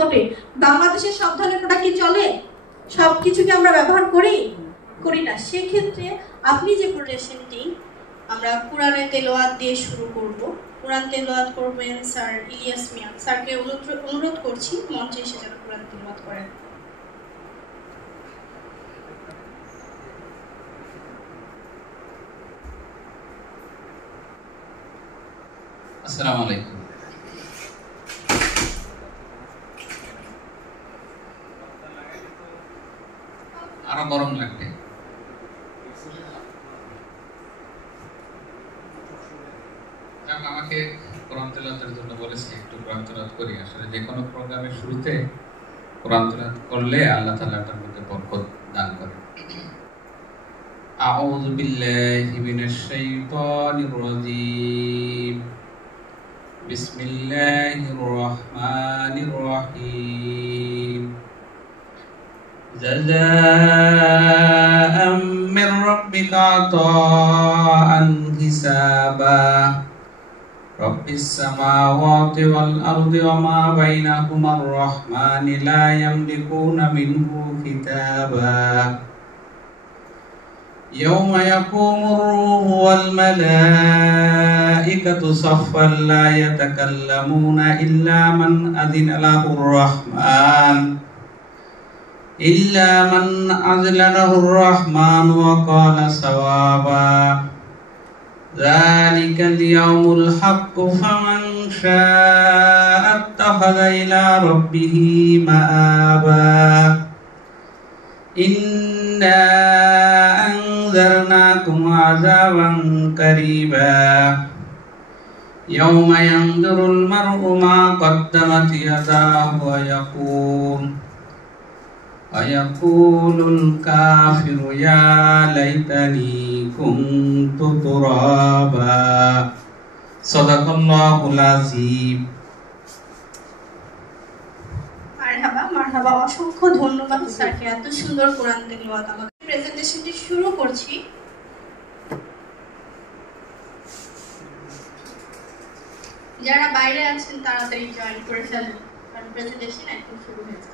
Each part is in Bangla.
বটে। বাংলাদেশের সব ধরনের প্রোডাক্ট কি চলে? সব কিছু কি আমরা ব্যবহার করি না। সেক্ষেত্রে আপনি যে প্রেজেন্টেশনটি আমরা কোরআনে তেলাওয়াত দিয়ে শুরু করব। কোরআন তেলাওয়াত করবেন স্যার ইলিয়াস মিয়া। স্যারকে অনুরোধ করছি মঞ্চে এসে যেন কোরআন তেলাওয়াত করেন। আসসালামু আলাইকুম। আরো গরম লাগবে। আমাকে কোরআন তেলাওয়াতের জন্য বলেছে একটু কোরআন তেলাওয়াত করি। আসলে যে কোনো প্রোগ্রামের শুরুতে কোরআন তেলাওয়াত করলে আল্লাহ তাআলা তার মধ্যে বরকত দান করেন। আউযু বিল্লাহি মিনাশ শাইতানির রাজীম। বিসমিল্লাহির রহমানির রহিম। জাযাআম মির রাব্বিকা আতাআন হিসাবা। রব্বিস সামাওয়াতি ওয়াল আরদি ওয়া মা বাইনাহুমার রহমানি লা ইয়ামলিকুনা মিনহু কিতাবা। ইয়াওমা ইয়াকুমুর রূহু ওয়াল মালাইকাতু সাফফান লা ইয়াতাকাল্লামুনা ইল্লা মান আযিনা লাহুর রহমান লাহুর রহমান ওয়া ক্বালা সাওয়াবা। ذلك اليوم الحق فمن شاء اتخذ إلى ربه مآبا. إنا أنذرناكم عذابا قريبا يوم ينظر المرء ما قدمت يداه ويقول الكافر يا ليتني كنت ترابا. صدق الله العظيم. মারহাবা। অসংখ্য ধন্যবাদ স্যারকে এত সুন্দর কোরআন তেলাওয়াত। আমাদের প্রেজেন্টেশনটি শুরু করছি। যারা বাইরে আছেন তাড়াতাড়ি জয়েন করে ফেলুন, কারণ প্রেজেন্টেশন এখন শুরু হয়েছে।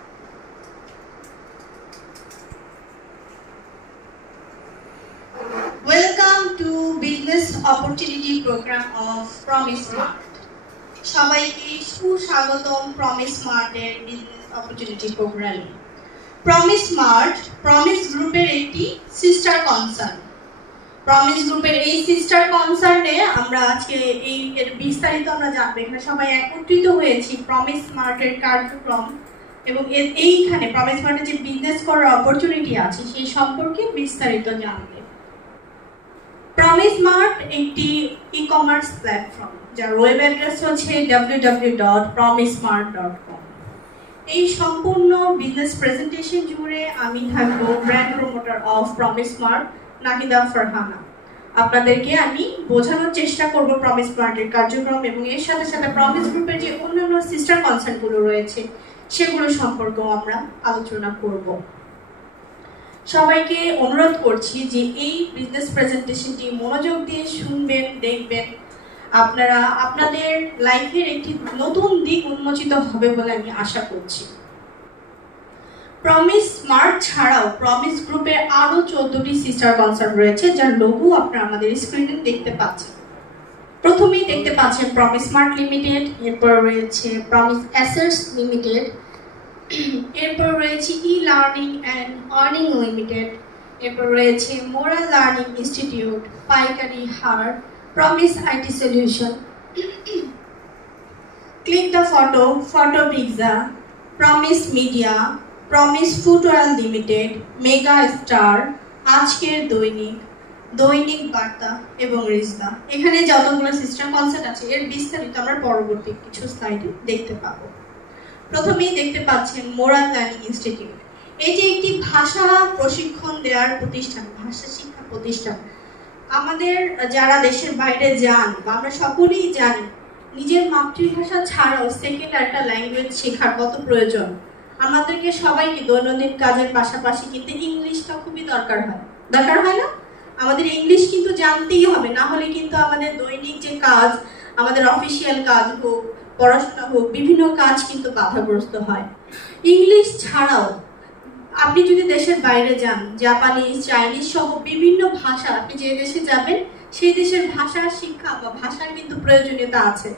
Welcome to Business Opportunity Program of Promise Mart. সবাইকে সুস্বাগতম প্রমিস মার্টের বিজনেস অপরচুনিটি প্রোগ্রামে। প্রমিস মার্ট প্রমিস গ্রুপের একটি সিস্টার কনসার্ন। প্রমিস গ্রুপের এই সিস্টার কনসার্নে আমরা আজকে এর বিস্তারিত আমরা জানবো। এখানে সবাই একত্রিত হয়েছি প্রমিস মার্টের কার্যক্রম এবং এইখানে প্রমিস মার্টের যে বিজনেস করার অপরচুনিটি আছে সেই সম্পর্কে বিস্তারিত জানবে। প্রমিস মার্ট একটি ই-কমার্স প্ল্যাটফর্ম যার ওয়েব অ্যাড্রেস হচ্ছে www.promismart.com। এই সম্পূর্ণ বিজনেস প্রেজেন্টেশন জুড়ে আমি থাকবো brand promoter of promise mart Nahida Farhana. আপনাদেরকে আমি বোঝানোর চেষ্টা করব প্রমিস মার্টের কার্যক্রম এবং এর সাথে সাথে প্রমিস গ্রুপের যে অন্যান্য সিস্টার কনসার্নগুলো রয়েছে সেগুলো সম্পর্কেও আমরা আলোচনা করব। সবাইকে অনুরোধ করছি যে এই বিজনেস প্রেজেন্টেশনটি মনোযোগ দিয়ে শুনবেন, দেখবেন। আপনারা আপনাদের লাইফের একটি নতুন দিক উন্মোচিত হবে বলে আমি আশা করছি। প্রমিস মার্ট ছাড়াও প্রমিস গ্রুপের আরো 14টি সিস্টার কনসার্ন রয়েছে যার লোগো আপনারা আমাদের স্ক্রিনে দেখতে পাচ্ছেন। প্রথমেই দেখতে পাচ্ছেন প্রমিস মার্ট লিমিটেড, এরপর রয়েছে প্রমিস অ্যাসেটস লিমিটেড, এরপর রয়েছে e learning and earning limited, এরপর রয়েছে মোরাল লার্নিং ইনস্টিটিউট, পাইকারি হার, promise IT solution, click the photo, photo pizza, promise media, promise footwear limited, mega star, আজকের দৈনিক, দৈনিক বার্তা এবং রিজদা। এখানে যতগুলো সিস্টেম কনসেপ্ট আছে এর বিস্তারিত আমরা পরবর্তী কিছু স্লাইডে দেখতে পাবো। প্রথমেই দেখতে পাচ্ছেন মোরাল লার্নিং ইনস্টিটিউট। এটি একটি ভাষা প্রশিক্ষণ দেওয়ার প্রতিষ্ঠান, ভাষা শিক্ষা প্রতিষ্ঠান। আমাদের যারা দেশের বাইরে যান বা আমরা সকলেই জানি নিজের মাতৃভাষা ছাড়াও সেকেন্ড একটা ল্যাঙ্গুয়েজ শেখার কত প্রয়োজন। আমাদেরকে সবাইকে দৈনন্দিন কাজের পাশাপাশি কিন্তু ইংলিশটা খুবই দরকার হয় না? আমাদের ইংলিশ কিন্তু জানতেই হবে, না হলে কিন্তু আমাদের দৈনিক যে কাজ, আমাদের অফিসিয়াল কাজ হোক পড়াশোনা হোক, বিভিন্ন কাজ কিন্তু বাধাগ্রস্ত হয়। ইংলিশ ছাড়াও আপনি যদি দেশের বাইরে যান, জাপানিজ, চাইনিজ সহ বিভিন্ন ভাষা, আপনি যে দেশে যাবেন সেই দেশের ভাষার শিক্ষা বা ভাষার কিন্তু প্রয়োজনীয়তা আছে।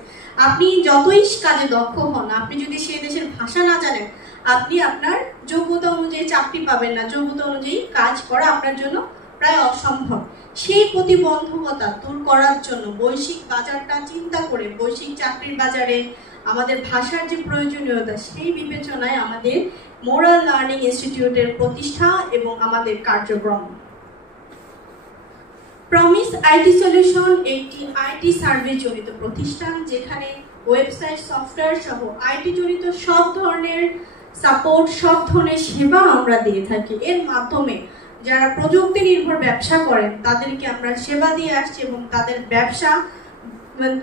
আপনি যতই কাজে দক্ষ হন, আপনি যদি সেই দেশের ভাষা না জানেন, আপনি আপনার যোগ্যতা অনুযায়ী চাকরি পাবেন না, যোগ্যতা অনুযায়ী কাজ করা আপনার জন্য প্রায় অসম্ভব। সেই প্রতিবন্ধকতা দূর করার জন্য বৈশ্বিক বাজারটা চিন্তা করে, বৈশ্বিক চাকরির বাজারে আমাদের ভাষার যে প্রয়োজনীয়তা সেই বিবেচনায় আমাদের মোরাল লার্নিং ইনস্টিটিউটের প্রতিষ্ঠা এবং আমাদের কার্যক্রম। প্রমিস আইটি সলিউশন একটি আইটি সার্ভিস জড়িত প্রতিষ্ঠান, যেখানে ওয়েবসাইট, সফটওয়্যার সহ আইটি জড়িত সব ধরনের সাপোর্ট, সব ধরনের সেবা আমরা দিয়ে থাকি। এর মাধ্যমে যারা প্রযুক্তি নির্ভর ব্যবসা করেন তাদেরকে আমরা সেবা দিয়ে আসছি এবং তাদের ব্যবসা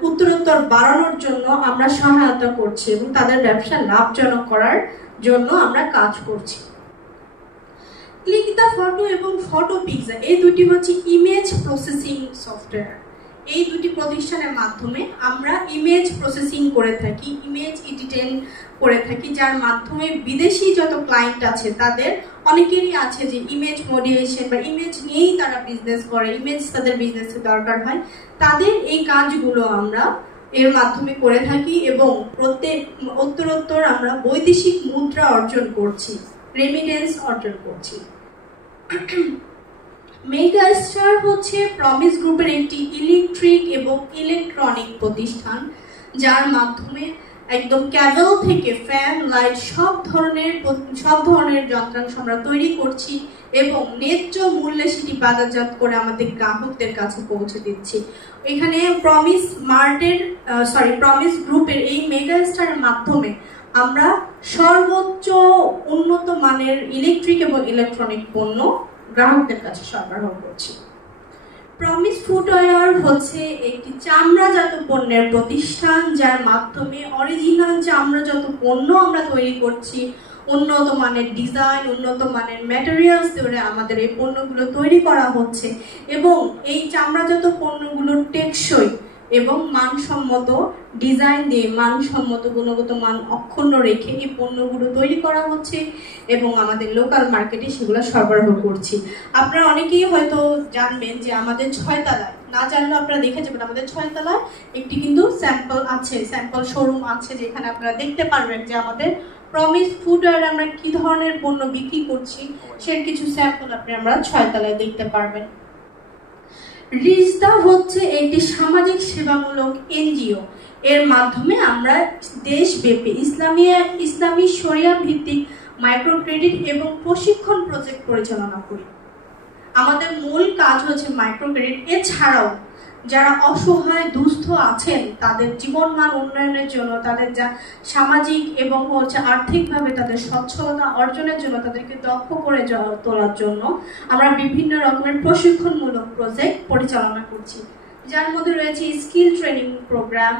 উত্তরোত্তর বাড়ানোর জন্য আমরা সহায়তা করছি এবং তাদের ব্যবসা লাভজনক করার জন্য আমরা কাজ করছি। ক্লিক দ্য ফটো এবং ফটো পিকজা, এই দুটি হচ্ছে ইমেজ প্রসেসিং সফটওয়্যার। এই দুটি প্রতিষ্ঠানের মাধ্যমে আমরা ইমেজ প্রসেসিং করে থাকি, ইমেজ এডিটিং করে থাকি, যার মাধ্যমে বিদেশি যত ক্লায়েন্ট আছে তাদের অনেকেরই আছে যে ইমেজ মডিউলেশন বা ইমেজ নিয়েই তারা বিজনেস করে, ইমেজ তাদের বিজনেসে দরকার হয়, তাদের এই কাজগুলো আমরা এর মাধ্যমে করে থাকি এবং প্রত্যেক উত্তরোত্তর আমরা বৈদেশিক মুদ্রা অর্জন করছি, রেমিটেন্স অর্জন করছি। মেগাস্টার হচ্ছে প্রমিস গ্রুপের একটি ইলেকট্রিক এবং ইলেকট্রনিক প্রতিষ্ঠান, যার মাধ্যমে একদম ক্যাবেল থেকে ফ্যান, লাইট সব ধরনের যন্ত্রাংশ আমরা তৈরি করছি এবং ন্যায্য মূল্যে সেটি বাজারজাত করে আমাদের গ্রাহকদের কাছে পৌঁছে দিচ্ছি। এখানে প্রমিস গ্রুপের এই মেগাস্টারের মাধ্যমে আমরা সর্বোচ্চ উন্নত মানের ইলেকট্রিক এবং ইলেকট্রনিক পণ্য গ্রাহকদের কাছে সরবরাহ করছি। প্রমিস ফুটওয়্যার হচ্ছে একটি চামড়াজাত পণ্যের প্রতিষ্ঠান, যার মাধ্যমে অরিজিনাল চামড়াজাত পণ্য আমরা তৈরি করছি। উন্নত মানের ডিজাইন, উন্নত মানের ম্যাটেরিয়ালস ধরে আমাদের এই পণ্যগুলো তৈরি করা হচ্ছে এবং এই চামড়াজাত পণ্যগুলোর টেকসই এবং মানসম্মত ডিজাইন দিয়ে, মানসম্মত গুণগত মান অক্ষুণ্ণ রেখে এই পণ্যগুলো তৈরি করা হচ্ছে এবং আমাদের লোকাল মার্কেটে সেগুলো সরবরাহ করছি। আপনারা অনেকেই হয়তো জানবেন যে আমাদের 6 তলায়, না জানলেও আপনারা দেখে যাবেন, আমাদের 6 তলায় একটি কিন্তু স্যাম্পল শোরুম আছে, যেখানে আপনারা দেখতে পারবেন যে আমাদের প্রমিস ফুটওয়্যার আমরা কি ধরনের পণ্য বিক্রি করছি সের কিছু স্যাম্পল আমরা 6 তলায় দেখতে পারবেন। রিজদা হচ্ছে একটি সামাজিক সেবামূলক এনজিও, এর মাধ্যমে আমরা দেশব্যাপী ইসলামী শরিয়া ভিত্তিক মাইক্রো ক্রেডিট এবং প্রশিক্ষণ প্রজেক্ট পরিচালনা করি। আমাদের মূল কাজ হচ্ছে মাইক্রো ক্রেডিট। এছাড়াও যারা অসহায় দুস্থ আছেন তাদের জীবনমান উন্নয়নের জন্য, তাদের যা সামাজিক এবং আর্থিকভাবে তাদের সচ্ছলতা অর্জনের জন্য, তাদেরকে দক্ষ করে তোলার জন্য আমরা বিভিন্ন রকমের প্রশিক্ষণমূলক প্রজেক্ট পরিচালনা করছি, যার মধ্যে রয়েছে skill training program,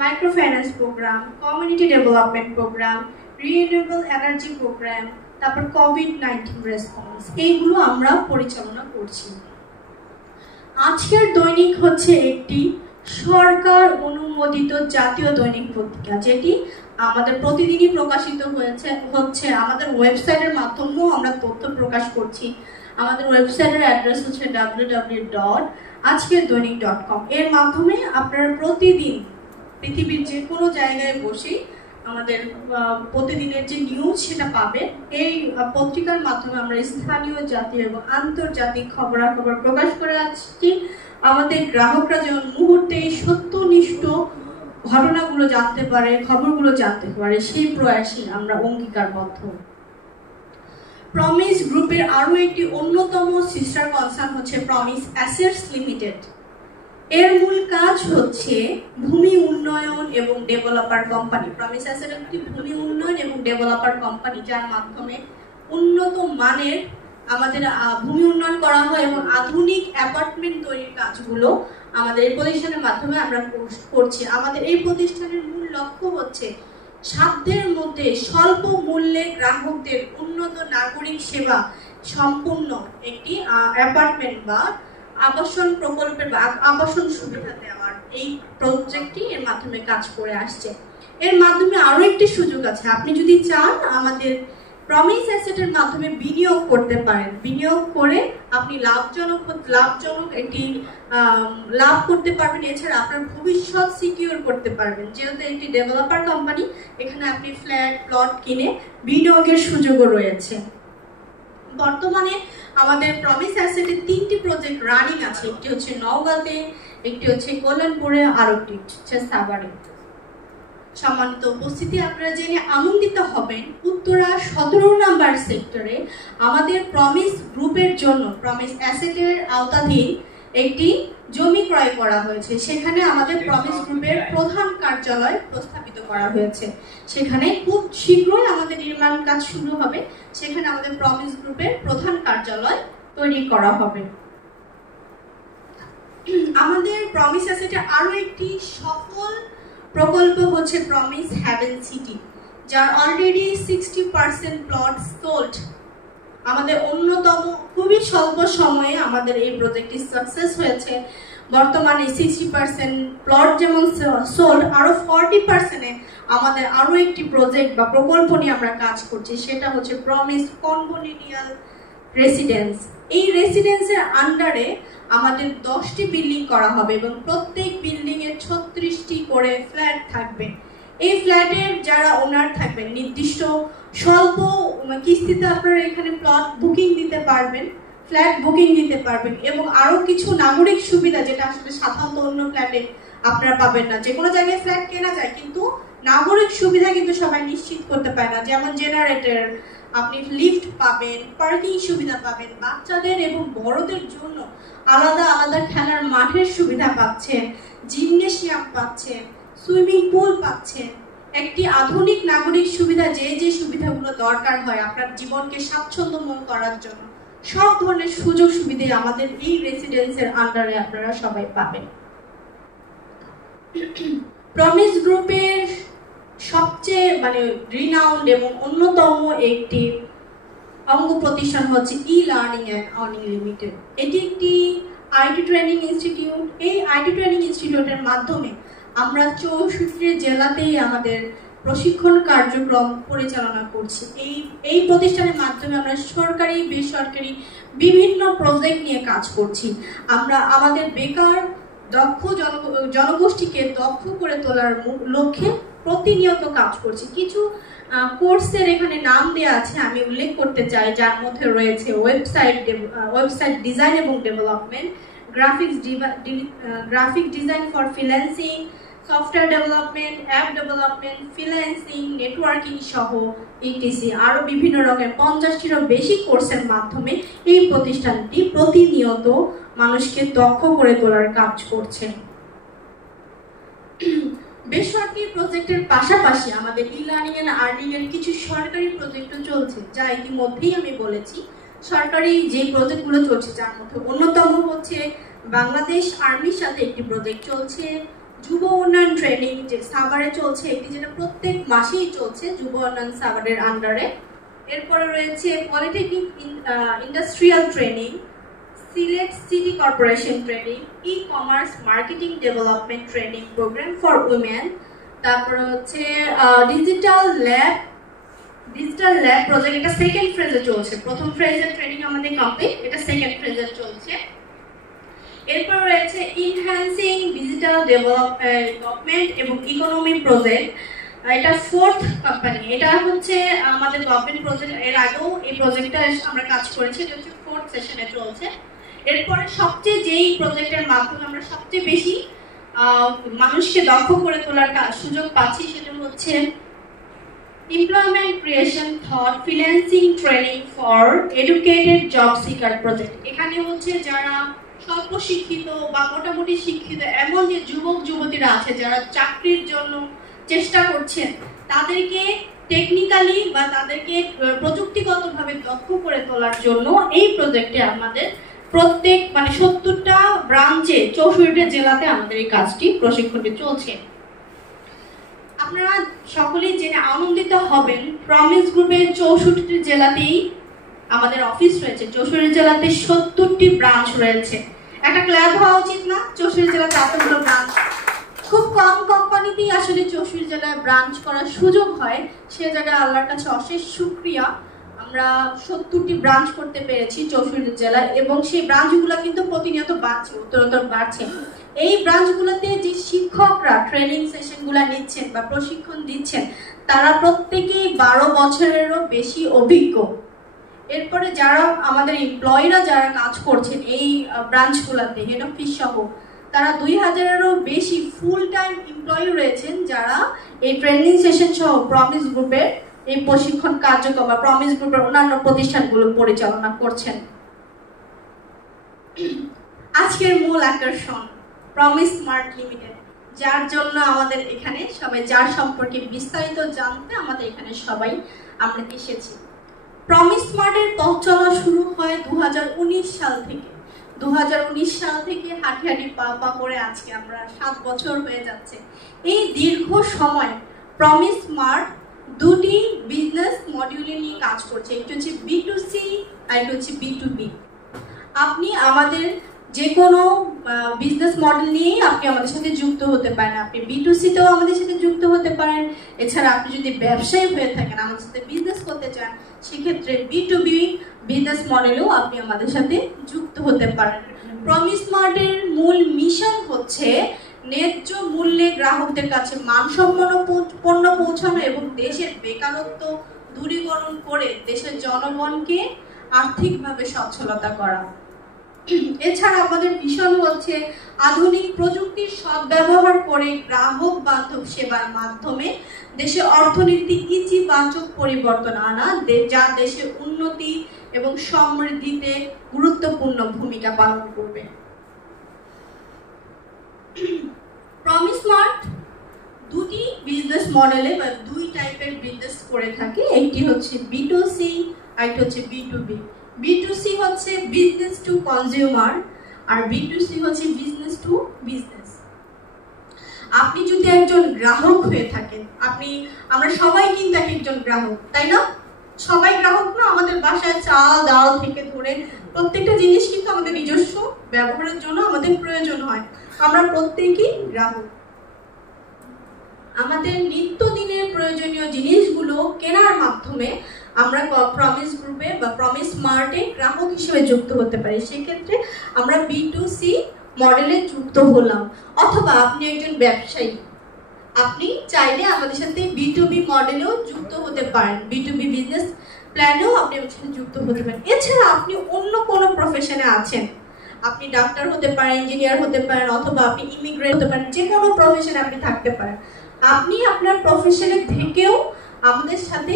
micro finance program, community development program, renewable energy program, তারপর কোভিড-19 রেসপন্স, এইগুলো আমরা পরিচালনা করছি। আজকের দৈনিক হচ্ছে একটি সরকার অনুমোদিত জাতীয় দৈনিক পত্রিকা, যেটি আমাদের প্রতিদিনই প্রকাশিত হচ্ছে। আমাদের ওয়েবসাইটের মাধ্যমেও আমরা তথ্য প্রকাশ করছি। আমাদের ওয়েবসাইটের অ্যাড্রেস হচ্ছে www.ajkerdainik.com। এর মাধ্যমে আপনারা প্রতিদিন পৃথিবীর যে কোনো জায়গায় বসে আমাদের প্রতিদিনের যে নিউজ সেটা পাবেন। এই পত্রিকার মাধ্যমে আমরা স্থানীয়, জাতীয় এবং আন্তর্জাতিক খবরাখবর প্রকাশ করে আসছি। আমাদের গ্রাহকরা যেমন মুহূর্তে সত্যনিষ্ঠ ঘটনাগুলো জানতে পারে, খবরগুলো জানতে পারে, সেই প্রয়াসে আমরা অঙ্গীকারবদ্ধ। প্রমিস গ্রুপের আরো একটি অন্যতম সিস্টার কনসার্ন হচ্ছে প্রমিস অ্যাসেটস লিমিটেড। এর মূল কাজ হচ্ছে ভূমি উন্নয়ন এবং ডেভেলপার কোম্পানি। প্রমিস অ্যাসেট একটি ভূমি উন্নয়ন এবং ডেভেলপার কোম্পানি, যার মাধ্যমে উন্নত মানের আমাদের ভূমি উন্নয়ন করা হয় এবং আধুনিক অ্যাপার্টমেন্ট তৈরির কাজগুলো আমাদের এই প্রতিষ্ঠানের মাধ্যমে আমরা করছি। আমাদের এই প্রতিষ্ঠানের মূল লক্ষ্য হচ্ছে সাধ্যের মধ্যে স্বল্প মূল্যে গ্রাহকদের উন্নত নাগরিক সেবা সম্পূর্ণ একটি অ্যাপার্টমেন্ট বা আবাসন প্রকল্পের বা আবাসন সুবিধা দেওয়ার এই প্রজেক্টটি এর মাধ্যমে কাজ করে আসছে। এর মাধ্যমে আরো একটি সুযোগ আছে, আপনি যদি চান আমাদের প্রমিস অ্যাসেটের মাধ্যমে বিনিয়োগ করতে পারেন, বিনিয়োগ করে আপনি লাভজনক একটি লাভ করতে পারবেন। এছাড়া আপনার ভবিষ্যৎ সিকিউর করতে পারবেন, যেহেতু একটি ডেভেলপার কোম্পানি, এখানে আপনি ফ্ল্যাট প্লট কিনে বিনিয়োগের সুযোগও রয়েছে। বর্তমানে আমাদের প্রমিস অ্যাসেটের 3টি প্রজেক্ট রানিং আছে, একটি হচ্ছে নওগাঁতে, একটি হচ্ছে কল্যাণপুরে, আর একটি হচ্ছে সাভারে। সম্মানিত উপস্থিতি, আপনারা জেনে আনন্দিত হবেন উত্তরা 17 নম্বর সেক্টরে আমাদের প্রমিস গ্রুপের জন্য প্রমিস অ্যাসেটের আওতাধীন একটি জমি ক্রয় করা হয়েছে। সেখানে আমাদের প্রমিস গ্রুপের প্রধান কার্যালয় প্রস্তাবিত করা হয়েছে। সেখানে খুব শীঘ্রই আমাদের নির্মাণ কাজ শুরু হবে। সেখানে আমাদের প্রমিস গ্রুপের প্রধান কার্যালয় তৈরি করা হবে। আমাদের প্রমিস অ্যাসেটের আরো একটি সফল প্রকল্প হচ্ছে প্রমিস হেভেন সিটি, যার অলরেডি 60% প্লট সোল্ড। আমাদের অন্যতম খুবই স্বল্প সময়ে আমাদের এই প্রজেক্টটি সাকসেস হয়েছে। বর্তমানে 60% প্লট যেমন সোল্ড, আরো 40%-এ আমাদের আরো একটি প্রজেক্ট বা প্রকল্প নিয়ে আমরা কাজ করছি, সেটা হচ্ছে প্রমিস কনভোলিনিয়াল রেসিডেন্স। এই রেসিডেন্সের আন্ডারে আমাদের 10টি বিল্ডিং করা হবে এবং প্রত্যেক বিল্ডিং এ 36টি করে ফ্ল্যাট থাকবে। এই ফ্ল্যাটের যারা ওনার থাকবেন নির্দিষ্ট স্বল্প কিস্তিতে আপনারা এখানে প্লট বুকিং দিতে পারবেন, ফ্ল্যাট বুকিং দিতে পারবেন এবং আরো কিছু নাগরিক সুবিধা যেটা আসলে সাধারণত অন্য ফ্ল্যাটে আপনারা পাবেন না। যে কোনো জায়গায় ফ্ল্যাট কেনা যায় কিন্তু নাগরিক সুবিধা কিন্তু সবাই নিশ্চিত করতে পারে না, যেমন জেনারেটর, আপনি লিফট পাবেন, পার্কিং সুবিধা পাবেন, বাচ্চাদের এবং বড়দের জন্য আলাদা আলাদা খেলার মাঠের সুবিধা পাচ্ছেন, জিমনেশিয়াম পাচ্ছেন, সুইমিং পুল পাচ্ছেন। একটি আধুনিক নাগরিক সুবিধা, যে সুবিধাগুলো দরকার হয় আপনার জীবনকে স্বাচ্ছন্দ্যময় করার জন্য, সব ধরনের সুযোগ সুবিধা আমাদের এই রেসিডেন্সের আন্ডারে আপনারা সবাই পাবেন। প্রমিস গ্রুপের সবচেয়ে রিনাউন্ড এবং অন্যতম একটি অঙ্গ প্রতিষ্ঠান হচ্ছে ই-লার্নিং অ্যান্ড আর্নিং লিমিটেড। এটি একটি আইটি ট্রেনিং ইনস্টিটিউট। এই আইটি ট্রেনিং ইনস্টিটিউটের মাধ্যমে আমরা 64 জেলাতেই আমাদের প্রশিক্ষণ কার্যক্রম পরিচালনা করছি। এই প্রতিষ্ঠানের মাধ্যমে আমরা সরকারি বেসরকারি বিভিন্ন প্রজেক্ট নিয়ে কাজ করছি। আমরা আমাদের বেকার দক্ষ জনগোষ্ঠীকে দক্ষ করে তোলার লক্ষ্যে প্রতিনিয়ত কাজ করছি। কিছু কোর্সের এখানে নাম দেওয়া আছে, আমি উল্লেখ করতে চাই, যার মধ্যে রয়েছে ওয়েবসাইট ডিজাইন এবং development, graphic design for freelancing, software development, app development, freelancing, networking সহ ইটিসি আরো বিভিন্ন রকমের 50টিরও বেশি কোর্সের মাধ্যমে এই প্রতিষ্ঠানটি প্রতিনিয়ত মানুষকে দক্ষ করে তোলার কাজ করছে। বেসরকারি প্রজেক্টের পাশাপাশি আমাদের ই-লার্নিং এন্ড আর্নিং এর কিছু সরকারি প্রজেক্টও চলছে, যা ইতিমধ্যেই আমি বলেছি। সরকারি যে প্রজেক্টগুলো চলছে যার মধ্যে অন্যতম হচ্ছে বাংলাদেশ আর্মির সাথে একটি প্রজেক্ট চলছে, যুব উন্নয়ন ট্রেনিং যে সাভারে চলছে একটি, যেটা প্রত্যেক মাসেই চলছে যুব উন্নয়ন সাভারের আন্ডারে। এরপরে রয়েছে polytechnic industrial training, Sylhet city corporation training, e-commerce marketing development training program for women. তারপরে হচ্ছে ডিজিটাল ল্যাব প্রজেক্ট, এটা সেকেন্ড ফেজে চলছে। প্রথম ফেজের ট্রেনিং আমাদের কমপ্লিট, এটা সেকেন্ড ফেজে চলছে। এরপর রয়েছে ইনহ্যান্সিং ডিজিটাল ডেভেলপমেন্ট এবং ইকোনমি প্রজেক্ট, এটা 4th কোম্পানি। এটা হচ্ছে আমাদের গভর্নমেন্ট প্রজেক্ট, এর আগেও এই প্রজেক্টটা আমরা কাজ করেছি, এটা হচ্ছে 4th সেশনে চলছে। এরপরে সবচেয়ে যেই প্রজেক্টের মাধ্যমে আমরা সবচেয়ে বেশি মানুষকে দক্ষ করে তোলার সুযোগ পাচ্ছি সেটা হচ্ছে employment creation thought freelancing training for educated job seeker project. এখানে হচ্ছে যারা স্বল্প শিক্ষিত বা মোটামুটি শিক্ষিত এমন যে যুবক যুবতীরা আছে যারা চাকরির জন্য চেষ্টা করছেন, তাদেরকে টেকনিক্যালি বা তাদেরকে প্রযুক্তিগতভাবে দক্ষ করে তোলার জন্য এই প্রজেক্টে আমাদের প্রত্যেক 70টা ব্রাঞ্চে 64 জেলাতে আমাদের এই কাজটি প্রশিক্ষণটি চলছে। আপনারা সকলেই জেনে আনন্দিত হবেন প্রমিস গ্রুপের 64 জেলাতেই আমাদের অফিস রয়েছে। 64 জেলাতে 70টি ব্রাঞ্চ রয়েছে। একটা ক্লাব হওয়া উচিত না 64 জেলাতে এতগুলো ব্রাঞ্চ? খুব কম কোম্পানিতেই আসলে যশোর জেলায় ব্রাঞ্চ করার সুযোগ হয়, সে জায়গায় আল্লাহর কাছে অশেষ শুকরিয়া। আমরা 70টি ব্রাঞ্চ করতে পেরেছি যশোর জেলায়, এবং সেই ব্রাঞ্চগুলো কিন্তু প্রতিনিয়ত বাড়ছে, উত্তরোত্তর বাড়ছে। এই ব্রাঞ্চগুলোতে যে শিক্ষকরা ট্রেনিং সেশনগুলো নিচ্ছেন বা প্রশিক্ষণ দিচ্ছেন, তারা প্রত্যেকেই 12 বছরেরও বেশি অভিজ্ঞ। এরপরে যারা আমাদের এমপ্লয়িরা যারা কাজ করছেন এই ব্রাঞ্চগুলোতে, হেড অফিস সহ, তারা 2000-এরও বেশি ফুল টাইম এমপ্লয়ি রয়েছেন যারা এই ট্রেনিং সেশন সহ প্রমিস গ্রুপের এই প্রশিক্ষণ কার্যক্রম বা প্রমিস গ্রুপের অন্যান্য প্রতিষ্ঠানগুলো পরিচালনা করছেন। আজকের মূল আকর্ষণ প্রমিস স্মার্ট লিমিটেড, যার জন্য আমাদের এখানে সবাই, যার সম্পর্কে বিস্তারিত জানতে আমাদের এখানে সবাই আমরা এসেছি। প্রমিস স্মার্টের পথ চলা শুরু হয় 2019 সাল থেকে। 2019 সাল থেকে হাঁটি হাঁটি পা পা করে আজকে আমরা 7 বছর হয়ে যাচ্ছে। এই দীর্ঘ সময় প্রমিস স্মার্ট দুটি বিজনেস মডিউলে নিয়ে কাজ করছে, একটি হচ্ছে B2C আর একটি হচ্ছে B2B। আপনি আমাদের যে কোনো বিজনেস মডেল নিয়েই আপনি আমাদের সাথে যুক্ত হতে পারেন। আপনি B2C তেও আমাদের সাথে যুক্ত হতে পারেন। এছাড়া আপনি যদি ব্যবসায়ী হয়ে থাকেন, আমাদের সাথে বিজনেস করতে চান, সেক্ষেত্রে B2B বিজনেস মডেলেও আপনি আমাদের সাথে যুক্ত হতে পারেন। প্রমিস স্মার্টের মূল মিশন হচ্ছে ন্যায্য মূল্যে গ্রাহকদের কাছে মানসম্পন্ন পণ্য পৌঁছানো এবং দেশের বেকারত্ব দূরীকরণ করে দেশের জনগণকে আর্থিকভাবে সচ্ছলতা করা। এছাড়া আমাদের মিশন হচ্ছে আধুনিক প্রযুক্তির সদ্ব্যবহার করে গ্রাহক বান্ধব সেবার মাধ্যমে দেশে অর্থনীতি ইতিবাচক পরিবর্তন আনা, যা দেশের উন্নতি এবং সমৃদ্ধিতে গুরুত্বপূর্ণ ভূমিকা পালন করবে। প্রমিস স্মার্ট দুটি বিজনেস মডেলে বা দুই টাইপের বিজনেস করে থাকে, একটি হচ্ছে B2C আর একটি হচ্ছে B2B। B2C হচ্ছে business to consumer R B2C হচ্ছে বিজনেস টু বিজনেস। আপনি যদি একজন গ্রাহক হয়ে থাকেন, আমরা সবাই কিন্তু একজন গ্রাহক, তাই না? সবাই গ্রাহক না? আমাদের বাসায় চাল ডাল থেকে ধরে প্রত্যেকটা জিনিস কিন্তু আমাদের নিজস্ব ব্যবহারের জন্য আমাদের প্রয়োজন হয়। আমরা প্রত্যেকেই গ্রাহক। আমাদের নিত্যদিনের প্রয়োজনীয় জিনিসগুলো কেনার মাধ্যমে আমরা প্রমিস গ্রুপে বা প্রমিস স্মার্টে গ্রাহক হিসেবে যুক্ত হতে পারি। সেক্ষেত্রে আমরা B2C মডেলে যুক্ত হলাম। অথবা আপনি একজন ব্যবসায়ী, আপনি চাইলে আমাদের সাথে B2B মডেলেও যুক্ত হতে পারেন, B2B বিজনেস প্ল্যানেও আপনি আমাদের সাথে যুক্ত হতে পারেন। এছাড়া আপনি অন্য কোনো প্রফেশনে আছেন, আপনি ডাক্তার হতে পারেন, ইঞ্জিনিয়ার হতে পারেন, অথবা আপনি ইমিগ্রেট হতে পারেন, যে কোনো প্রফেশনে আপনি থাকতে পারেন। আপনি আপনার প্রফেশনে থেকেও আমাদের সাথে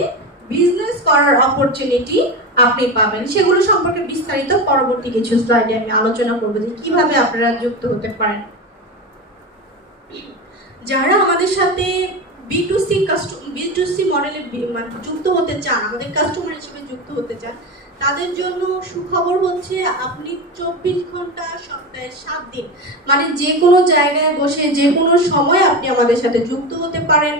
বিজনেস করার অপরচুনিটি আপনি পাবেন। সেগুলো সম্পর্কে বিস্তারিত পরবর্তী কিছু স্লাইডে আমি আলোচনা করব যে কিভাবে আপনারা যুক্ত হতে পারেন। যারা আমাদের সাথে B2C মডেলে যুক্ত হতে চান, আমাদের কাস্টমার হিসেবে যুক্ত হতে চান, তাদের জন্য সুখবর হচ্ছে আপনি 24 ঘন্টা সপ্তাহে 7 দিন, মানে যে কোনো জায়গায় বসে যে কোনো সময় আপনি আমাদের সাথে যুক্ত হতে পারেন।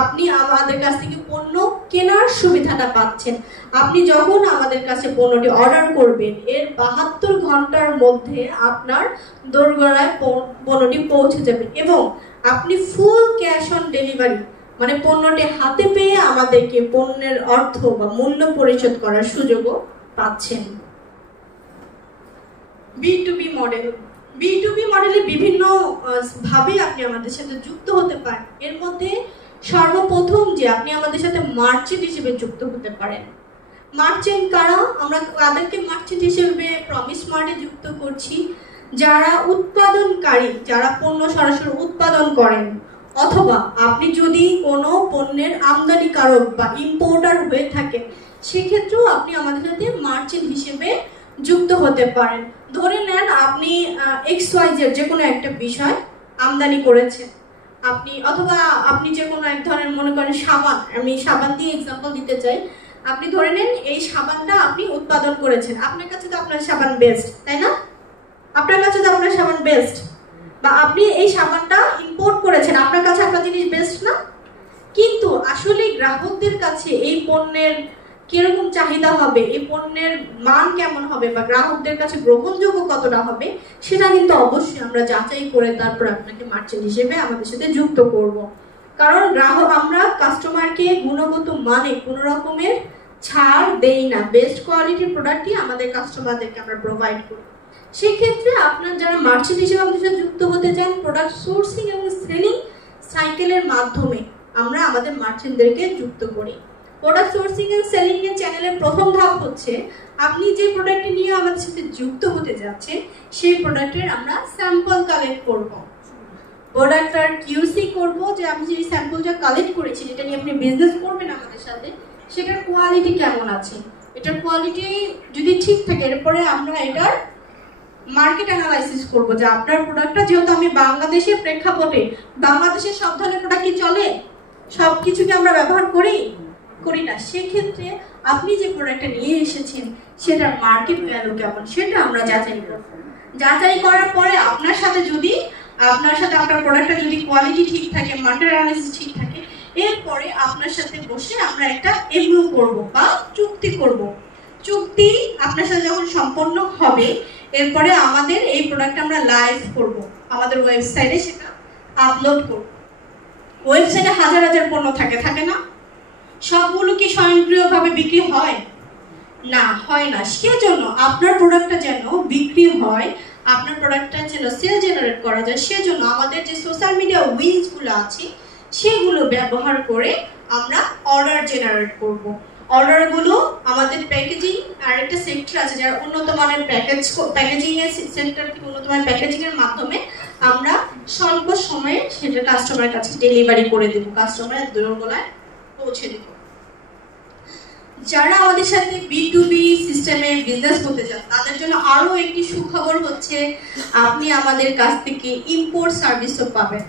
আপনি আমাদের কাছ থেকে পণ্য কেনার সুবিধাটা পাচ্ছেন। আপনি যখন আমাদের কাছে পণ্যটি অর্ডার করবেন, এর 72 ঘন্টার মধ্যে আপনার দোরগোড়ায় পণ্যটি পৌঁছে যাবে এবং আপনি ফুল ক্যাশ অন ডেলিভারি, মানে পণ্যটি হাতে পেয়ে আমাদেরকে পণ্যের অর্থ বা মূল্য পরিশোধ করার সুযোগও পাচ্ছেন। B2B মডেলে বিভিন্ন ভাবে আপনি আমাদের সাথে যুক্ত হতে পারেন। এর মধ্যে সর্বপ্রথম যে আপনি আমাদের সাথে মার্চেন্ট হিসেবে যুক্ত হতে পারেন। মার্চেন্ট কারা? আমরা তাদেরকে মার্চেন্ট হিসেবে প্রমিস স্মার্টে যুক্ত করছি যারা উৎপাদনকারী, যারা পণ্য সরাসরি উৎপাদন করেন, অথবা আপনি যদি কোনো পণ্যের আমদানিকারক বা ইম্পোর্টার হয়ে থাকেন, সেক্ষেত্রেও আপনি আমাদের সাথে মার্চেন্ট হিসেবে যুক্ত হতে পারেন। ধরে নেন আপনি XYZ যে কোনো একটা বিষয় আমদানি করেছেন, অথবা আপনি যে কোনো এক ধরনের, মনে করেন সাবান, আমি সাবান দিয়ে এক্সাম্পল দিতে চাই। আপনি ধরে নেন এই সাবানটা আপনি উৎপাদন করেছেন, আপনার কাছে তো আপনার সাবান বেস্ট, তাই না? আপনার কাছে তো আপনার সাবান বেস্ট। বা আপনি এই সাবানটা ইম্পোর্ট করেছেন, আপনার কাছে আপনার জিনিস বেস্ট না? কিন্তু আসলে গ্রাহকদের কাছে এই পণ্যের কিরকম চাহিদা হবে, এই পণ্যের মান কেমন হবে বা গ্রাহকদের কাছে গ্রহণযোগ্য কতটা হবে, সেটা কিন্তু অবশ্যই আমরা যাচাই করে তারপর আপনাকে মার্চেন্ট হিসেবে আমাদের সাথে যুক্ত করব। কারণ আমরা কাস্টমারকে গুণগত মানে কোনো রকমের ছাড় দেই না, বেস্ট কোয়ালিটির প্রোডাক্টই আমাদের কাস্টমারদেরকে আমরা প্রোভাইড করি। সেক্ষেত্রে আপনার যারা মার্চেন্ট হিসেবে আমাদের সাথে যুক্ত হতে চান, প্রোডাক্ট সোর্সিং এবং সেলিং সাইকেলের মাধ্যমে আমরা আমাদের মার্চেন্টদেরকে যুক্ত করি। প্রোডাক্ট সোর্সিং এন্ড সেলিং এর চ্যানেলের প্রথম ধাপ হচ্ছে আপনি যে প্রোডাক্টটি নিয়ে আমাদের সাথে যুক্ত হতে যাচ্ছেন সেই প্রোডাক্টের আমরা স্যাম্পল কালেক্ট করব, প্রোডাক্টটার কিউসি করব, যে আমি যে স্যাম্পলটা কালেক্ট করেছি যেটা নিয়ে আপনি বিজনেস করবেন আমাদের সাথে, সেটার কোয়ালিটি কেমন আছে। এটার কোয়ালিটি যদি ঠিক থাকে এরপরে আমরা এটার মার্কেট অ্যানালাইসিস করব যে আপনার প্রোডাক্টটা, যেহেতু আমি বাংলাদেশের প্রেক্ষাপটে, বাংলাদেশের সব ধরনের প্রোডাক্ট কি চলে, সব কিছুকে আমরা ব্যবহার করি না, সেক্ষেত্রে আপনি যে প্রোডাক্টটা নিয়ে এসেছেন সেটার মার্কেট ভ্যালু কেমন সেটা আমরা যাচাই করব। যাচাই করার পরে আপনার সাথে আপনার প্রোডাক্টটা যদি কোয়ালিটি ঠিক থাকে, মার্কেট অ্যানালাইসিস ঠিক থাকে, এরপরে আপনার সাথে বসে আমরা একটা এমইউ করব বা চুক্তি করব। চুক্তি আপনার সাথে যখন সম্পন্ন হবে এরপরে আমাদের এই প্রোডাক্ট আমরা লাইভ করব, আমাদের ওয়েবসাইটে সেটা আপলোড করব। ওয়েবসাইটে হাজার হাজার পণ্য থাকে না, সবগুলো কি স্বয়ংক্রিয়ভাবে বিক্রি হয় না, হয় না। সেজন্য আপনার প্রোডাক্টটা যেন বিক্রি হয়, আপনার প্রোডাক্টটা যেন সেল জেনারেট করা যায়, সেজন্য আমাদের যে সোশ্যাল মিডিয়া উইংসগুলো আছে সেগুলো ব্যবহার করে আমরা অর্ডার জেনারেট করব। অর্ডারগুলো আমাদের প্যাকেজিং আর একটা সেক্টর আছে যারা উন্নত মানের প্যাকেজিং এর সেক্টর থেকে উন্নত মানের প্যাকেজিং এর মাধ্যমে আমরা স্বল্প সময়ে সেটা কাস্টমারের কাছে ডেলিভারি করে দেব, কাস্টমারের দোরগোড়ায় পৌঁছে দেব। যারা আমাদের সাথে B2B সিস্টেমে বিজনেস করতে চান তাদের জন্য আরো একটি সুখবর হচ্ছে আপনি আমাদের কাছ থেকে ইম্পোর্ট সার্ভিসও পাবেন।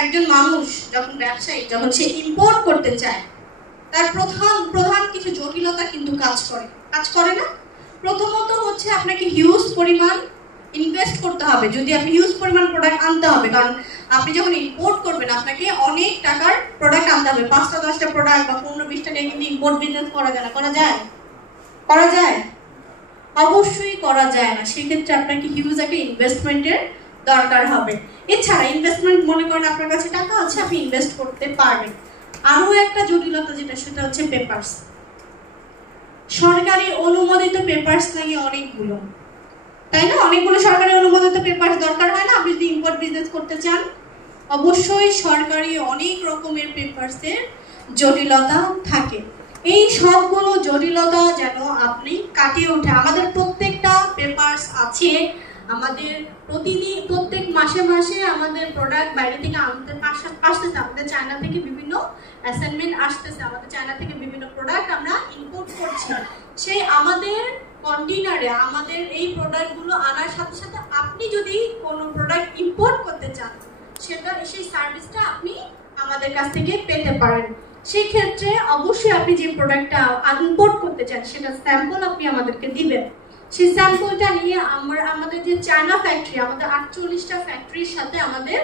একজন মানুষ ব্যবসায়ী যখন সে ইম্পোর্ট করতে চায় তার প্রধান কিছু জটিলতা কিন্তু কাজ করে না। প্রথমত হচ্ছে আপনাকে হিউজ পরিমাণ ইনভেস্ট করতে হবে, যদি আপনি হিউজ পরিমাণ প্রোডাক্ট আনতে হবে, কারণ আপনি যখন ইম্পোর্ট করবেন আপনাকে অনেক টাকার প্রোডাক্ট আনতে হবে। 5টা 10টা প্রোডাক্ট বা 15-20টা নিয়ে কিন্তু ইম্পোর্ট বিজনেস করা যায় না। করা যায়? অবশ্যই করা যায় না। সেক্ষেত্রে আপনাকে হিউজ একটা ইনভেস্টমেন্টের দরকার হবে। এছাড়া ইনভেস্টমেন্ট, মনে করেন আপনার কাছে টাকা আছে, আপনি ইনভেস্ট করতে পারবেন। আরো একটা জটিলতা সেটা হচ্ছে পেপারস। সরকারি অনুমোদিত পেপারস লাগে অনেকগুলো, তাই না? অনেকগুলো সরকারি অনুমোদিত পেপারস দরকার হয় না আপনি যদি ইম্পোর্ট বিজনেস করতে চান? অবশ্যই সরকারি অনেক রকমের পেপারসের জটিলতা থাকে। এই সবগুলো জটিলতা যেন আপনি কাটিয়ে ওঠে। আমাদের প্রত্যেকটা পেপারস আছে, আমাদের প্রত্যেক মাসে আমাদের প্রোডাক্ট বাইরে থেকে আসতেছে, আমাদের চায়না থেকে বিভিন্ন অ্যাসাইনমেন্ট আসতেছে, আমাদের চায়না থেকে বিভিন্ন প্রোডাক্ট আমরা ইম্পোর্ট করছি। সেই আমাদের কন্টেইনারে আমাদের এই প্রোডাক্টগুলো আনার সাথে সাথে আপনি যদি কোনো প্রোডাক্ট ইম্পোর্ট করতে চান সেই সার্ভিসটা আপনি আমাদের কাছ থেকে পেতে পারেন। সেই ক্ষেত্রে অবশ্যই আপনি যে প্রোডাক্টটা ইম্পোর্ট করতে চান সেটা স্যাম্পল আপনি আমাদেরকে দিবেন। সেই স্যাম্পলটা নিয়ে আমাদের যে চায়না ফ্যাক্টরি, আমাদের 48টা ফ্যাক্টরির সাথে আমাদের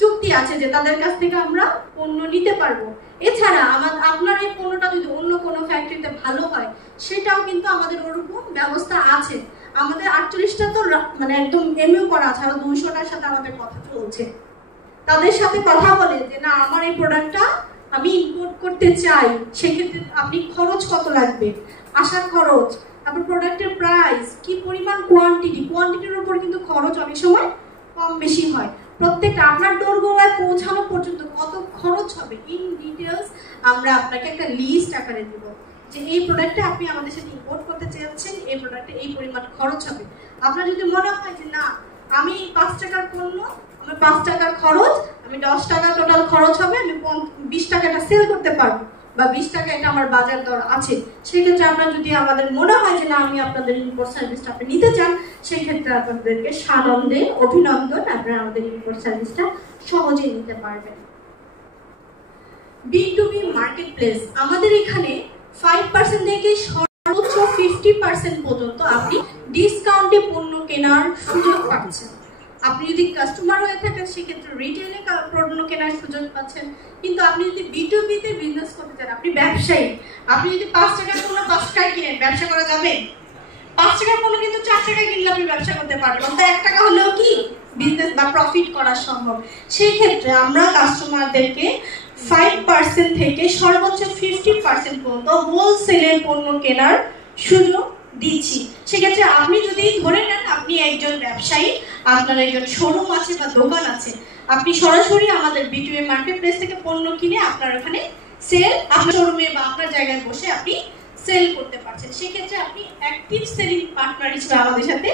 চুক্তি আছে যে তাদের কাছ থেকে আমরা পণ্য নিতে পারবো। এছাড়া আপনার এই পণ্যটা যদি অন্য কোনো ফ্যাক্টরিতে ভালো হয় সেটাও কিন্তু আমাদের ওরকম ব্যবস্থা আছে। আমাদের 48টা তো মানে একদম এমইউ করা আছে, আরো 200টার সাথে আমাদের কথা চলছে। তাদের সাথে কথা বলে যে না, আমার এই প্রোডাক্টটা আমি ইম্পোর্ট করতে চাই, সেক্ষেত্রে আপনি খরচ কত লাগবে, আসার খরচ, তারপর প্রোডাক্টের প্রাইস, কি পরিমাণ কোয়ান্টিটির উপর কিন্তু খরচ অনেক সময় কম বেশি হয়। প্রত্যেকটা আপনার ডোরগোড়ায় পৌঁছানো পর্যন্ত কত খরচ হবে ইন ডিটেলস আমরা আপনাকে একটা লিস্ট আকারে দেব যে এই প্রোডাক্টটা আপনি আমাদের সাথে ইম্পোর্ট করতে চাচ্ছেন, এই প্রোডাক্টে এই পরিমাণ খরচ হবে। আপনার যদি মনে হয় যে না, আমি 5 টাকার পণ্য, আমার 5 টাকার খরচ, আমি 10 টাকা টোটাল খরচ হবে, আমি 20 টাকাটা সেল করতে পারবো বা 20 টাকা এটা আমার বাজার দর আছে, সেক্ষেত্রে আপনার যদি আমাদের মনে হয় যে না আমি আপনাদের ইম্পোর্ট সার্ভিসটা আপনি নিতে চান, সেই ক্ষেত্রে আপনাদেরকে সানন্দে অভিনন্দন, আপনারা আমাদের ইম্পোর্ট সার্ভিসটা সহজেই নিতে পারবেন। B2B মার্কেট প্লেস, আমাদের এখানে 5% থেকে সর্বোচ্চ 50% পর্যন্ত আপনি ডিসকাউন্টে পণ্য কেনার সুযোগ পাচ্ছেন। আপনি যদি কাস্টমার হয়ে থাকেন সেক্ষেত্রে রিটেলে পণ্য কেনার সুযোগ পাচ্ছেন। কিন্তু আপনি যদি B2B তে বিজনেস করতে চান, আপনি ব্যবসায়ী, আপনি যদি 5 টাকার পণ্য 5 টাকায় কিনেন, ব্যবসা করা যাবে? 5 টাকার পণ্য কিন্তু 4 টাকায় কিনলে আপনি ব্যবসা করতে পারবেন, অন্তত 1 টাকা হলেও কি বিজনেস বা প্রফিট করা সম্ভব। সেই ক্ষেত্রে আমরা কাস্টমারদেরকে 5% থেকে সর্বোচ্চ 50% পর্যন্ত হোলসেলের পণ্য কেনার সুযোগ দিচ্ছি। সেক্ষেত্রে আপনি যদি ধরে নেন আপনি একজন ব্যবসায়ী, আপনার একজন শোরুম আছে বা দোকান আছে, আপনি সরাসরি আমাদের B2B মার্কেট প্লেস থেকে পণ্য কিনে আপনার ওখানে সেল, আপনার শোরুমে বা আপনার জায়গায় বসে আপনি সেল করতে পারছেন। সেক্ষেত্রে আপনি অ্যাক্টিভ সেলিং পার্টনার হিসেবে আমাদের সাথে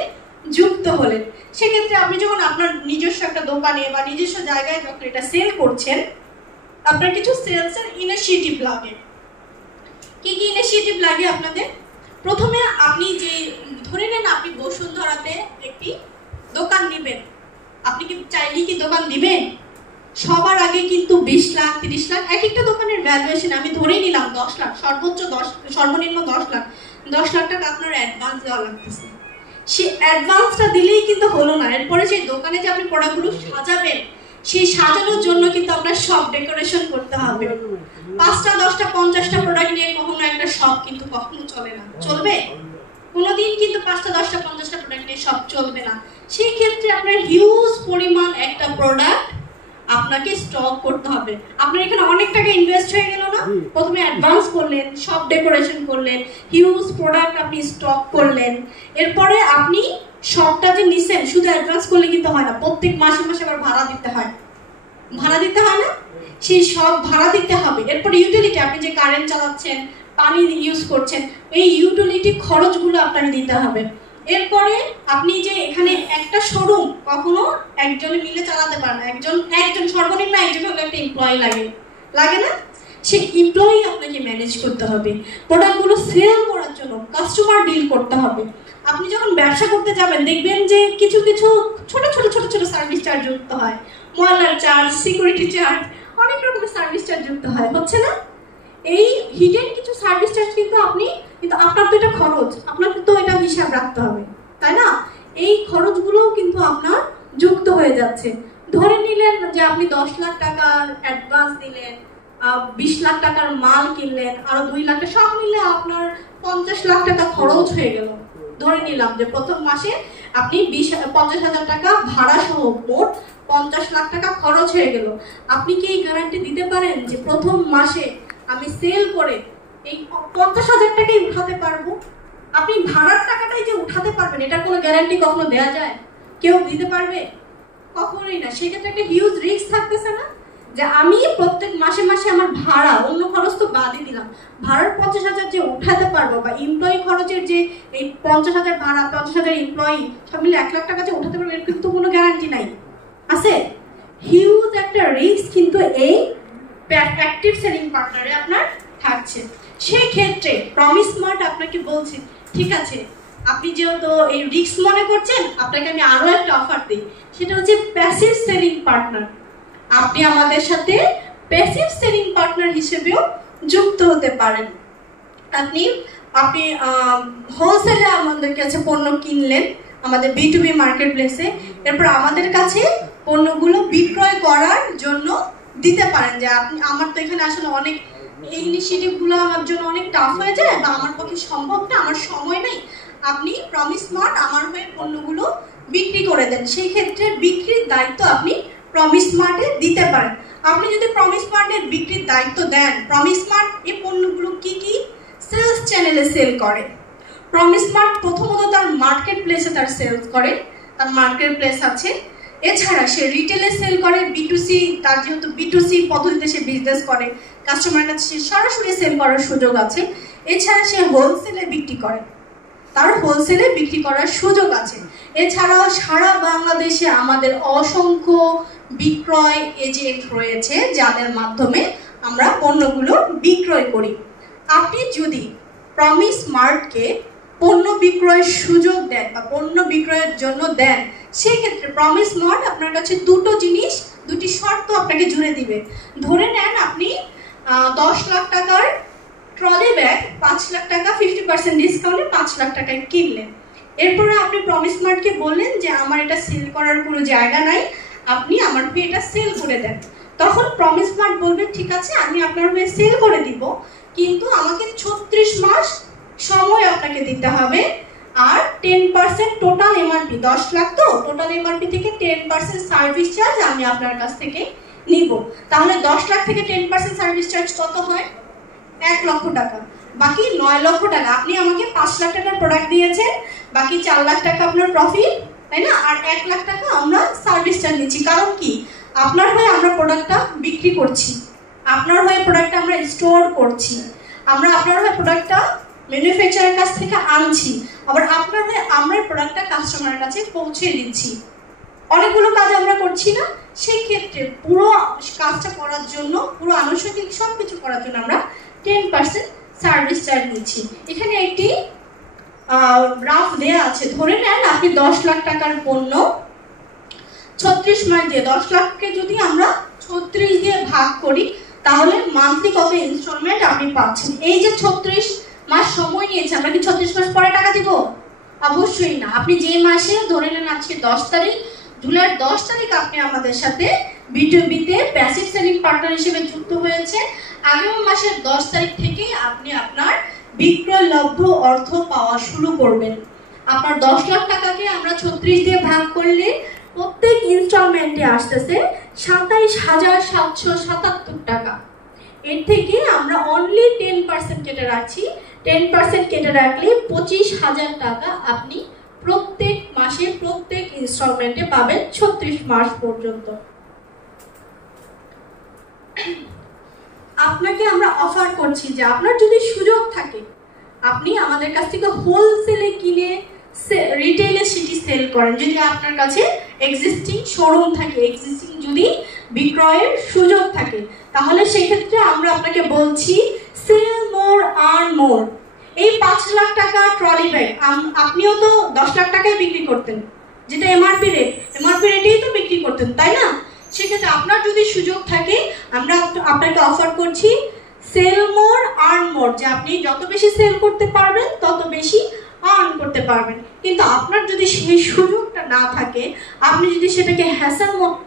যুক্ত হলেন। সেক্ষেত্রে আপনি যখন আপনার নিজস্ব একটা দোকানে বা নিজস্ব জায়গায় যখন এটা সেল করছেন, আপনার কিছু সেলসের ইনিশিয়েটিভ লাগে। কি কি ইনিশিয়েটিভ লাগে আপনাদের? প্রথমে আপনি যে ধরে নেন আপনি বসুন্ধরাতে একটি দোকান দিবেন, আপনি কি চাইলেই কি দোকান দিবেন? সবার আগে কিন্তু 20 লাখ 30 লাখ এক একটা দোকানের ভ্যালুয়েশন আমি ধরেই নিলাম 10 লাখ, সর্বোচ্চ 10, সর্বনিম্ন 10 লাখ, 10 লাখ টাকা আপনার অ্যাডভান্স দেওয়া লাগতেছে। সেই অ্যাডভান্সটা দিলেই কিন্তু হলো না, এরপরে সেই দোকানে যে আপনি প্রোডাক্টগুলো সাজাবেন, সেই সাজানোর জন্য কিন্তু আপনার শপ ডেকোরেশন করতে হবে। 5টা 10টা 50টা প্রোডাক্ট নিয়ে কখনো একটা শপ কিন্তু কখনো চলে না। চলবে? কোনোদিন কিন্তু 5টা 10টা 50টা প্রোডাক্ট নিয়ে শপ চলবে না। সেই ক্ষেত্রে আপনার হিউজ পরিমাণ একটা প্রোডাক্ট আপনাকে স্টক করতে হবে। আপনার এখানে অনেক টাকা ইনভেস্ট হয়ে গেল না? প্রথমে অ্যাডভান্স করলেন, শপ ডেকোরেশন করলেন, হিউজ প্রোডাক্ট আপনি স্টক করলেন, এরপরে আপনি শপটা যে নিছেন শুধু অ্যাডভান্স করলে কিন্তু হয় না, প্রত্যেক মাসে মাসে আবার ভাড়া দিতে হয়। ভাড়া দিতে হয় না? সেই সব ভাড়া দিতে হবে। এরপরে ইউটিলিটি, আপনি যে কারেন্ট চালাচ্ছেন, পানি ইউজ করছেন, এই ইউটিলিটি খরচগুলো আপনাকে দিতে হবে। এরপরে আপনি যে এখানে একটা শোরুম কখনো একজনে মিলে চালাতে পারে না, একজন সর্বনিম্ন একজন হলে একটা এমপ্লয়ি লাগে না? সেই এমপ্লয়ি আপনাকে ম্যানেজ করতে হবে। প্রোডাক্টগুলো সেল করার জন্য কাস্টমার ডিল করতে হবে। আপনি যখন ব্যবসা করতে যাবেন দেখবেন যে কিছু কিছু ছোট ছোট ছোট ছোট সার্ভিস চার্জ যুক্ত হয়, ময়লার চার্জ, সিকিউরিটি চার্জ, অনেক রকমের সার্ভিস চার্জ যুক্ত হয়, হচ্ছে না? এই হিডেন কিছু সার্ভিস চার্জ কিন্তু আপনার তো এটা খরচ, আপনাকে তো এটা হিসাব রাখতে হবে, তাই না? এই খরচগুলোও কিন্তু আপনার যুক্ত হয়ে যাচ্ছে। ধরে নিলেন যে আপনি 10 লাখ টাকার অ্যাডভান্স দিলেন, 20 লাখ টাকার মাল কিনলেন, আরো 2 লাখ টাকা, সব মিলে আপনার 50 লাখ টাকা খরচ হয়ে গেল। ধরে নিলাম যে প্রথম মাসে আপনি 50,000 টাকা ভাড়া সহ মোট 50 লাখ টাকা খরচ হয়ে গেল। আপনি কি এই গ্যারান্টি দিতে পারেন যে প্রথম মাসে আমি সেল করে এই 50,000 টাকাই উঠাতে পারবো? আপনি ভাড়ার টাকাটাই যে উঠাতে পারবেন এটার কোনো গ্যারান্টি কখনো দেওয়া যায়? কেউ দিতে পারবে? কখনোই না। সেক্ষেত্রে একটা হিউজ রিস্ক থাকতেছে না যে আমি প্রত্যেক মাসে মাসে আমার ভাড়া, অন্য খরচ তো বাদই দিলাম, ভাড়ার 50,000 যে উঠাতে পারবো, বা এমপ্লয়ি খরচের যে এই 50,000 ভাড়া, 50,000 এমপ্লয়ি সব মিলে 1 লাখ টাকা যে উঠাতে পারবো, এর কিন্তু কোনো গ্যারান্টি নাই, আছে? হিউজ একটা রিস্ক কিন্তু এই অ্যাক্টিভ সেলিং পার্টনারে আপনার থাকছে। সেই ক্ষেত্রে প্রমিস স্মার্ট আপনাকে বলছে, ঠিক আছে আপনি যেহেতু এই রিস্ক মনে করছেন, আপনাকে আমি আরো একটা অফার দিই, সেটা হচ্ছে প্যাসিভ সেলিং পার্টনার। আপনি আমাদের সাথে প্যাসিভ সেলিং পার্টনার হিসেবেও যুক্ত হতে পারেন। আপনি হোলসেলে আমাদের কাছে পণ্য কিনলেন আমাদের B2B মার্কেট প্লেসে, এরপর আমাদের কাছে পণ্যগুলো বিক্রয় করার জন্য দিতে পারেন যে আপনি, আমার তো এখানে আসলে অনেক এই ইনিশিয়েটিভগুলো আমার জন্য অনেক টাফ হয়ে যায় বা আমার পক্ষে সম্ভব না, আমার সময় নেই, আপনি প্রমিস স্মার্ট আমার হয়ে পণ্যগুলো বিক্রি করে দেন। সেই ক্ষেত্রে বিক্রির দায়িত্ব আপনি প্রমিস স্মার্টে দিতে পারেন। আপনি যদি প্রমিস স্মার্টের বিক্রির দায়িত্ব দেন, প্রমিস স্মার্ট এই পণ্যগুলো কি কি সেলস চ্যানেলে সেল করে। প্রমিস স্মার্ট প্রথমত তার মার্কেট প্লেসে তার সেলস করে, তার মার্কেট প্লেস আছে। এছাড়া সে রিটেলে সেল করে, B2C, তার যেহেতু B2C পদ্ধতিতে সে বিজনেস করে, কাস্টমারের কাছে সে সরাসরি সেল করার সুযোগ আছে। এছাড়া সে হোলসেলে বিক্রি করে, তার হোলসেলে বিক্রি করার সুযোগ আছে। এছাড়াও সারা বাংলাদেশে আমাদের অসংখ্য বিক্রয় এজেন্ট রয়েছে যাদের মাধ্যমে আমরা পণ্যগুলো বিক্রয় করি। আপনি যদি প্রমিস স্মার্টকে পণ্য বিক্রয়ের সুযোগ দেন বা পণ্য বিক্রয়ের জন্য দেন, সেক্ষেত্রে প্রমিস স্মার্ট আপনার কাছে দুটি শর্ত আপনাকে জুড়ে দিবে। ধরে নেন আপনি 10 লাখ টাকার ট্রলি ব্যাগ 5 লাখ টাকা 50% ডিসকাউন্টে 5 লাখ টাকায় কিনলেন। এরপরে আপনি প্রমিস মার্টকে বললেন যে আমার এটা সেল করার কোনো জায়গা নাই, আপনি আমার হয়ে এটা সেল করে দেন। তখন প্রমিস মার্ট বলবে ঠিক আছে আমি আপনার হয়ে সেল করে দিব, কিন্তু আমাকে 36 মাস সময় আপনাকে দিতে হবে, আর 10% টোটাল এমআরপি, 10 লাখ তো টোটাল এমআরপি থেকে 10% সার্ভিস চার্জ আমি আপনার কাছ থেকে নিব। তাহলে 10 লাখ থেকে 10% সার্ভিস চার্জ কত হয়? 1 লক্ষ টাকা। বাকি 9 লক্ষ টাকা আপনি আমাকে 5 লাখ টাকার প্রোডাক্ট দিয়েছেন, বাকি 4 লাখ টাকা আপনার প্রফিট, তাই না? আর 1 লাখ টাকা আমরা সার্ভিস চার্জ নিচ্ছি। কারণ কি, আপনার হয়ে আমরা প্রোডাক্টটা বিক্রি করছি, আপনার হয়ে প্রোডাক্টটা আমরা স্টোর করছি, আমরা আপনার হয়ে প্রোডাক্টটা ম্যানুফ্যাকচারের কাছ থেকে আনছি, আবার আপনার হয়ে আমরা প্রোডাক্টটা কাস্টমারের কাছে পৌঁছে দিচ্ছি। অনেকগুলো কাজ আমরা করছি না? সেই ক্ষেত্রে পুরো কাজটা করার জন্য, পুরো আনুষঙ্গিক সব কিছু করার জন্য আমরা 10% সার্ভিস চার্জ নিচ্ছি। এখানে একটি গ্রাফ দেয়া আছে। ধরে নেন আপনি 10 লাখ টাকার পণ্য 36 মাস দিয়ে, 10 লাখকে যদি আমরা 36 দিয়ে ভাগ করি তাহলে মান্থলি কত ইনস্টলমেন্ট আপনি পাচ্ছেন। এই যে 36 মাস সময় নিয়েছে, আমরা কি 36 মাস পরে টাকা দিব? অবশ্যই না। আপনি যে মাসে, ধরে নেন আজকে 10 তারিখ, জুলাইয়ের 10 তারিখ আপনি আমাদের সাথে বিটুবিতে প্যাসিভ সেলিং পার্টনার হিসেবে যুক্ত হয়েছে, আগামী মাসের 10 তারিখ থেকে আপনি আপনার বিক্রয়লব্ধ অর্থ পাওয়া শুরু করবেন। আপনার 10 লাখ টাকাকে আমরা 36 দিয়ে ভাগ করলে প্রত্যেক ইনস্টলমেন্টে আসতেছে 27,777 টাকা। এর থেকে আমরা অনলি 10% কেটে রাখছি। 10% কেটে রাখলে 25,000 টাকা আপনি প্রত্যেক মাসে প্রত্যেক ইনস্টলমেন্টে পাবেন 36 মাস পর্যন্ত। আপনাকে আমরা অফার করছি যে আপনার যদি সুযোগ থাকে আপনি আমাদের কাছ থেকে হোলসেলে কিনে রিটেইলে সেটি সেল করেন। যদি আপনার কাছে এক্সিস্টিং শোরুম থাকে, এক্সিস্টিং যদি বিক্রয়ের সুযোগ থাকে, তাহলে সেক্ষেত্রে আমরা আপনাকে বলছি সেল মোর আর্ন মোর। এই 5 লাখ টাকা ট্রলি ব্যাগ আপনিও তো 10 লাখ টাকায় বিক্রি করতেন, যেটা এমআরপি রেট, এমআরপি রেটেই তো বিক্রি করতেন, তাই না? সেক্ষেত্রে আপনার যদি সুযোগ থাকে আমরা আপনাকে অফার করছি সেল মোর আর্ন মোর, যে আপনি যত বেশি সেল করতে পারবেন তত বেশি আর্ন করতে পারবেন। কিন্তু আপনার যদি সেই সুযোগটা না থাকে, আপনি যদি সেটাকে হ্যাসেল মনে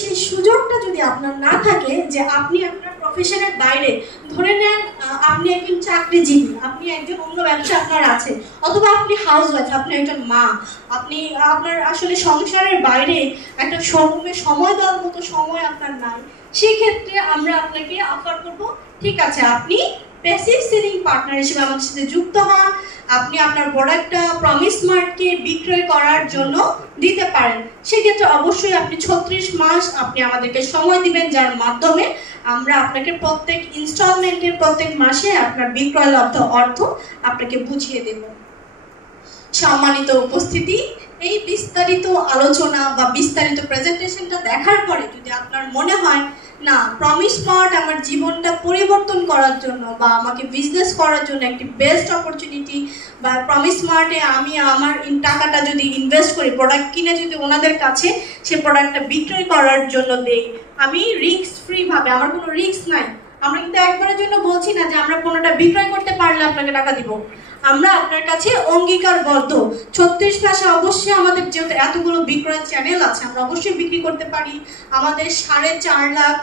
সেই সুযোগটা যদি আপনার না থাকে যে আপনি আপনার প্রফেশনের বাইরে, ধরে নেন আপনি একজন চাকরিজীবী, আপনি একজন অন্য ব্যবসা আপনার আছে, অথবা আপনি হাউসওয়াইফ, আপনি একজন মা, আপনি আপনার আসলে সংসারের বাইরে একটা শোরুমে সময় দেওয়ার মতো সময় আপনার নাই, সেই ক্ষেত্রে আমরা আপনাকে অফার করব ঠিক আছে আপনি প্যাসিভ সেলিং পার্টনার হিসেবে আমাদের সাথে যুক্ত হন, আপনি আপনার প্রোডাক্টটা প্রমিস মার্টকে বিক্রয় করার জন্য দিতে পারেন। সেক্ষেত্রে অবশ্যই আপনি 36 মাস আপনি আমাদেরকে সময় দিবেন, যার মাধ্যমে আমরা আপনাকে প্রত্যেক ইনস্টলমেন্টের প্রত্যেক মাসে আপনার বিক্রয়লব্ধ অর্থ আপনাকে বুঝিয়ে দেব। সম্মানিত উপস্থিতি, এই বিস্তারিত আলোচনা বা বিস্তারিত প্রেজেন্টেশনটা দেখার পরে যদি আপনার মনে হয় না প্রমিস মার্ট আমার জীবনটা পরিবর্তন করার জন্য বা আমাকে বিজনেস করার জন্য একটি বেস্ট অপরচুনিটি, বা প্রমিস মার্টে আমি আমার টাকাটা যদি ইনভেস্ট করি, প্রোডাক্ট কিনে যদি ওনাদের কাছে সে প্রোডাক্টটা বিক্রয় করার জন্য দেই, আমি রিস্ক ফ্রি ভাবে, আমার কোনো রিস্ক নাই। আমরা কিন্তু একবারের জন্য বলছি না যে আমরা কোনোটা বিক্রয় করতে পারলে আপনাকে টাকা দিব। আমরা আপনার কাছে অঙ্গীকারবদ্ধ 36 মাসে অবশ্যই আমাদের যেহেতু এতগুলো বিক্রয় চ্যানেল আছে আমরা অবশ্যই বিক্রি করতে পারি। আমাদের 4.5 লাখ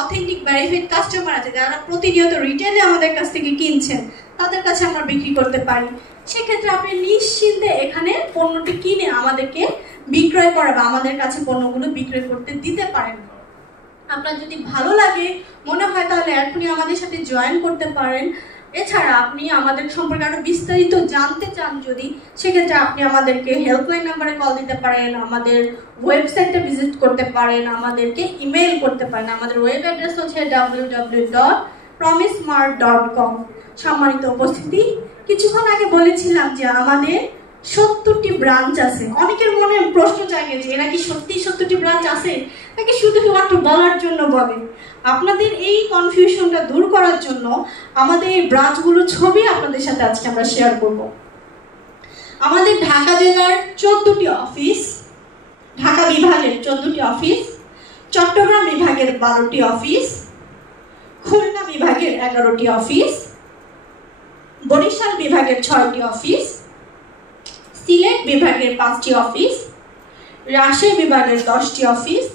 অথেন্টিক ভেরিফাইড কাস্টমার আছে যারা প্রতিনিয়ত রিটেলে আমাদের কাছ থেকে কিনছেন, তাদের কাছে আমরা বিক্রি করতে পারি। সেক্ষেত্রে আপনি নিশ্চিন্তে এখানে পণ্যটি কিনে আমাদেরকে বিক্রয় করা বা আমাদের কাছে পণ্যগুলো বিক্রয় করতে দিতে পারেন। আপনার যদি ভালো লাগে মনে হয় তাহলে এখনই আমাদের সাথে জয়েন করতে পারেন। এছাড়া আপনি আমাদের সম্পর্কে আরো বিস্তারিত জানতে চান যদি, সেক্ষেত্রে আপনি আমাদেরকে হেল্পলাইন নাম্বারে কল দিতে পারেন, আমাদের ওয়েবসাইটে ভিজিট করতে পারেন, আমাদেরকে ইমেল করতে পারেন। আমাদের ওয়েব অ্যাড্রেস হচ্ছে www.promismart.com। সম্মানিত উপস্থিতি, কিছুক্ষণ আগে বলেছিলাম যে আমাদের 70টি ব্রাঞ্চ আছে। অনেকের মনে প্রশ্ন জাগে যে এরা কি সত্যি 70টি ব্রাঞ্চ আছে নাকি শুধুমাত্র বলার জন্য বলে। আপনাদের এই কনফিউশনটা দূর করার জন্য আমাদের এই ব্রাঞ্চগুলোর ছবি আপনাদের সাথে আজকে আমরা শেয়ার করব। আমাদের ঢাকা জেলার 14টি অফিস, ঢাকা বিভাগের 14টি অফিস, চট্টগ্রাম বিভাগের 12টি অফিস, খুলনা বিভাগের 11টি অফিস, বরিশাল বিভাগের 6টি অফিস, সিলেট বিভাগের 5টি অফিস, রাজশাহী বিভাগের 10টি অফিস,